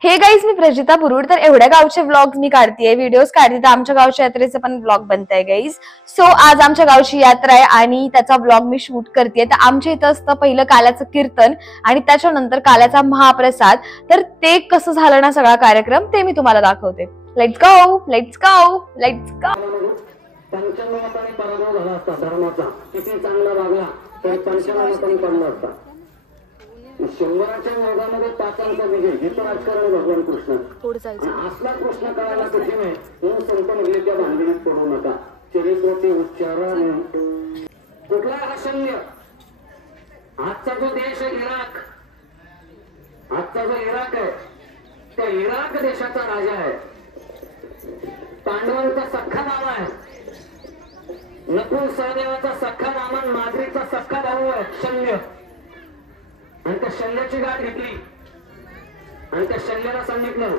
हे गाईज, मी प्रजिता बुरुड. तर एवढ्या गावचे व्लॉग मी काढतेय, व्हिडिओज काढते, तर आमच्या गावच्या यात्रेचे पण व्लॉग बनताय गाईज. सो आज आमच्या गावची यात्रा आहे आणि त्याचा व्लॉग मी शूट करतेय. तर आमच्या इथं असतं पहिलं काल्याचं कीर्तन आणि त्याच्यानंतर काल्याचा महाप्रसाद. तर ते कसं झालं ना सगळा कार्यक्रम, ते मी तुम्हाला दाखवते. Let's go, let's go, let's go. पंचमहापाणी पराभव झाला असता धर्माचा, किती चांगला वागला तर पंचमहापाणी पडला असता. शंभराच्या वर्गामध्ये पाचांचा विजय, हिचं राजकारण भगवान कृष्ण. असला कृष्ण कळायला कठीण आहे म्हणून संत म्हणले त्या भांडणीत पडू नका. चरित्राचे उच्चारण कुठला हा शल्य. आजचा जो देश आहे इराक, आजचा जो इराक आहे त्या इराक देशाचा राजा आहे. पांडवांचा सख्खा मामा आहे. नकुल सहदेवाचा सख्खा मामा, माद्रीचा सख्खा भाऊ आहे शल्य. आणि त्या शल्याची गाठ घेतली आणि त्या शल्याला सांगितलं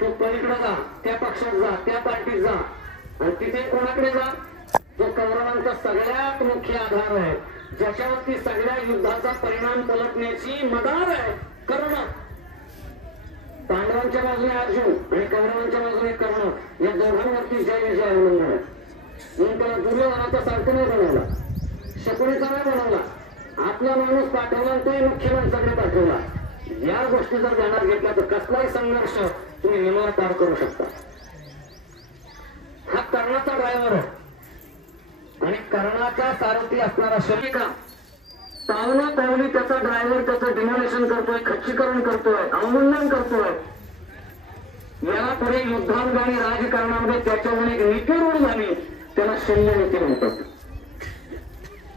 तू पलीकडे जा, त्या पक्षात जा, त्या पार्टीत जा आणि तिथे कोणाकडे जा, जो कौरवांचा सगळ्यात मुख्य आधार आहे, ज्याच्यावरती सगळ्या युद्धाचा परिणाम पलटण्याची मदार आहे, कर्ण. पांडवांच्या बाजूने अर्जुन आणि कौरवांच्या बाजूने कर्ण, या दोघांवरती जय विजय अवलंबून आहे. म्हणून त्याला दुर्योधनाचा सारखं नाही बनवला, शकुनीचा नाही बनवला. आपला माणूस पाठवला तोही मुख्य माणसाकडे पाठवला. या गोष्टी जर ध्यानात घेतल्या तर कसलाही संघर्ष तुम्ही निमार पार करू शकता. हा कर्णाचा ड्रायव्हर आहे आणि कर्णाचा सारथी असणारा शल्य पावला पावली त्याचा ड्रायव्हर त्याचं डिमोलेशन करतोय, खच्चीकरण करतोय, अवमूल्यन करतोय. याला पुढे युद्धांगाने राजकारणामध्ये त्याच्यामुळे एक नीती रूढ झाली, त्याला शल्य नीती म्हणतात.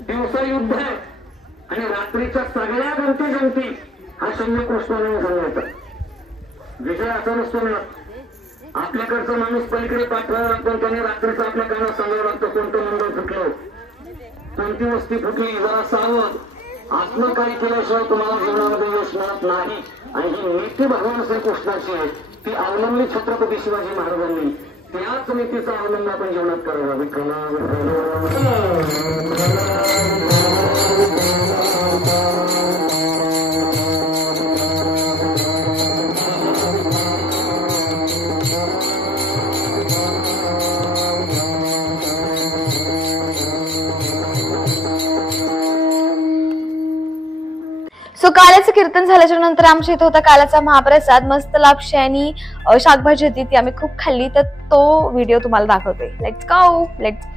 दिवसा युद्ध आहे आणि रात्रीच्या सगळ्या गमती हा शल्य कृष्णाने सांगायचा. विषय असा नसतो ना, आपल्याकडचा माणूस पलीकडे पाठवावा लागतो, त्याने रात्रीचा आपल्या कानात सांगावं लागतं कोणतं मंडळ फुटलं, कोणती वस्ती फुटली, जरा सावध. असलं काही केल्याशिवाय तुम्हाला जीवनामध्ये यश मिळत नाही. आणि ही नीती भगवान श्रीकृष्णाची आहे, ती अवलंबली छत्रपती शिवाजी महाराजांनी. त्याच नीतीचा अवलंब आपण जीवनात करावा. सो काल्याचं कीर्तन झाल्याच्या नंतर आमच्या इथे होता काल्याचा महाप्रसाद. मस्त लापशी आणि शाकभाजी होती, ती आम्ही खूप खाल्ली. तर तो व्हिडिओ तुम्हाला दाखवते. Let's go, let's.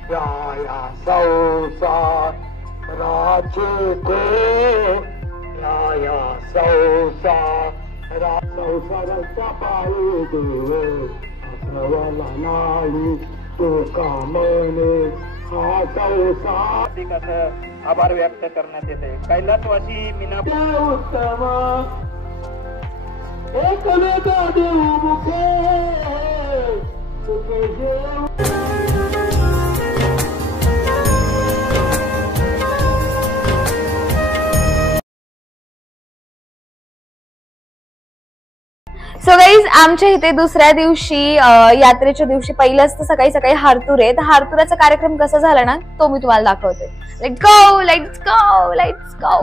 आभार व्यक्त करण्यात येते. कैलासवासी मीना उत्तम सो गाईज, आमच्या इथे दुसऱ्या दिवशी यात्रेच्या दिवशी पहिलंच तर सकाळी सकाळी हारतूर आहे. तर हारतुराचा कार्यक्रम कसा झाला ना तो मी तुम्हाला दाखवते. Let's go, let's go, let's go.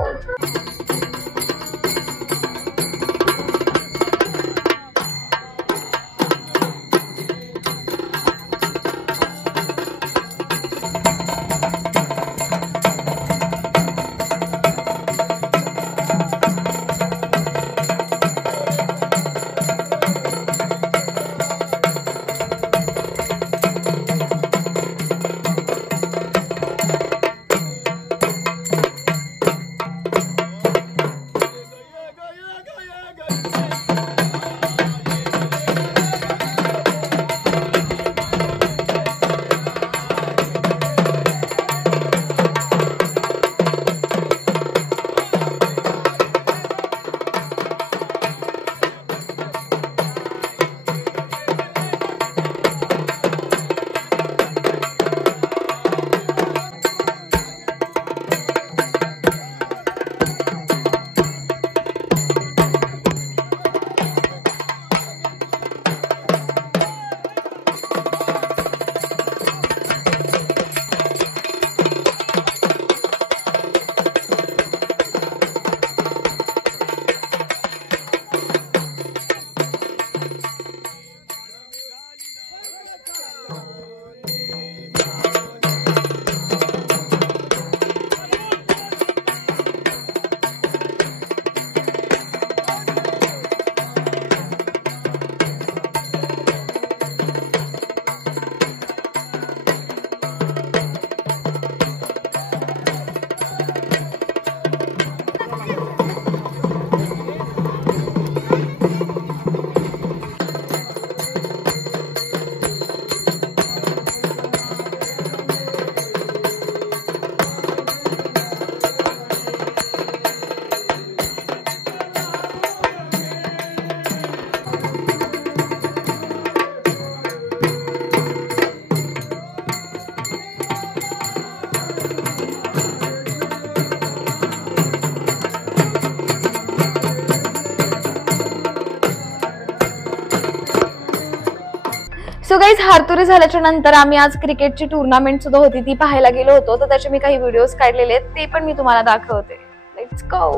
So guys हारतुरी झाल्याच्या नंतर आम्ही आज क्रिकेटची टुर्नामेंट सुद्धा होती ती पाहायला गेलो होतो, तर त्याचे मी काही व्हिडिओज काढलेले आहेत ते पण मी तुम्हाला दाखवते. लेट्स गो.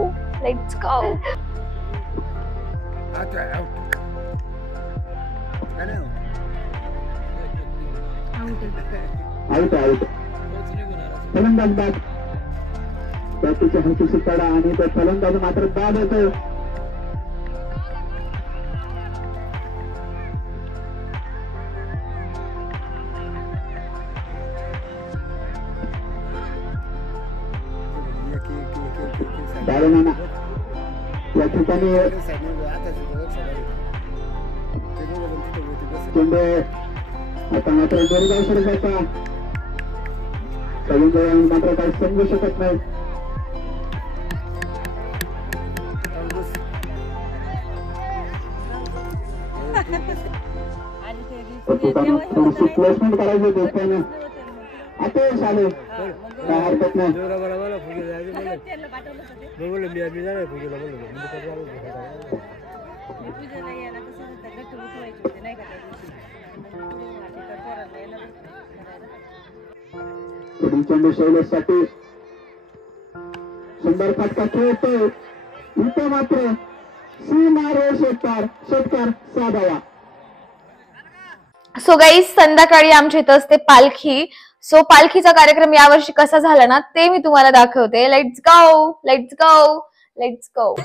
फलंदाज बाद त्याच्या हाती तडा आणि तो फलंदाज मात्र बाद होतो. दारुणाना या ठिकाणी चेंडू आता मात्र जोरदार जाता मात्र काही समजू शकत नाही. थोडीशी प्लेसमेंट करायची होती अपेश आले काय हरकत नाही. पुढील चेंडू शैलेशसाठी सुंदर फटका खेळतोय इथं मात्र सीमारे शेतकार साधावा. सो गाईज संध्याकाळी आमच्या इथं असते पालखी. सो पालखीचा कार्यक्रम यावर्षी कसा झाला ना ते मी तुम्हाला दाखवते. लेट्स गो.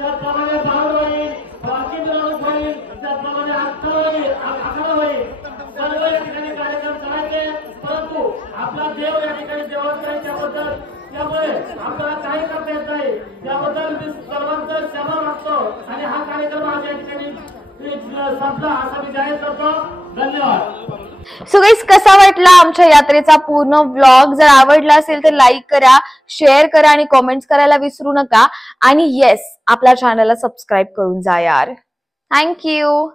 त्याचप्रमाणे बावड होईल, बाकी मिरवणूक होईल, त्याचप्रमाणे आखाडा होईल. सर्व या ठिकाणी कार्यक्रम करायचे, परंतु आपला देव या ठिकाणी जेवण आहे त्यामुळे आपल्याला काही करता येत नाही. त्याबद्दल मी सर्वांचं क्षमा मागतो आणि हा कार्यक्रम आज या ठिकाणी संपला असं मी जाहीर करतो. धन्यवाद. सो गाईज, कसा वाटला आमच्या यात्रेचा पूर्ण व्लॉग? जर आवडला असेल तर लाईक करा, शेअर करा आणि कॉमेंट्स करायला विसरू नका. आणि येस, आपल्या चॅनलला सबस्क्राईब करून जा यार. थँक्यू.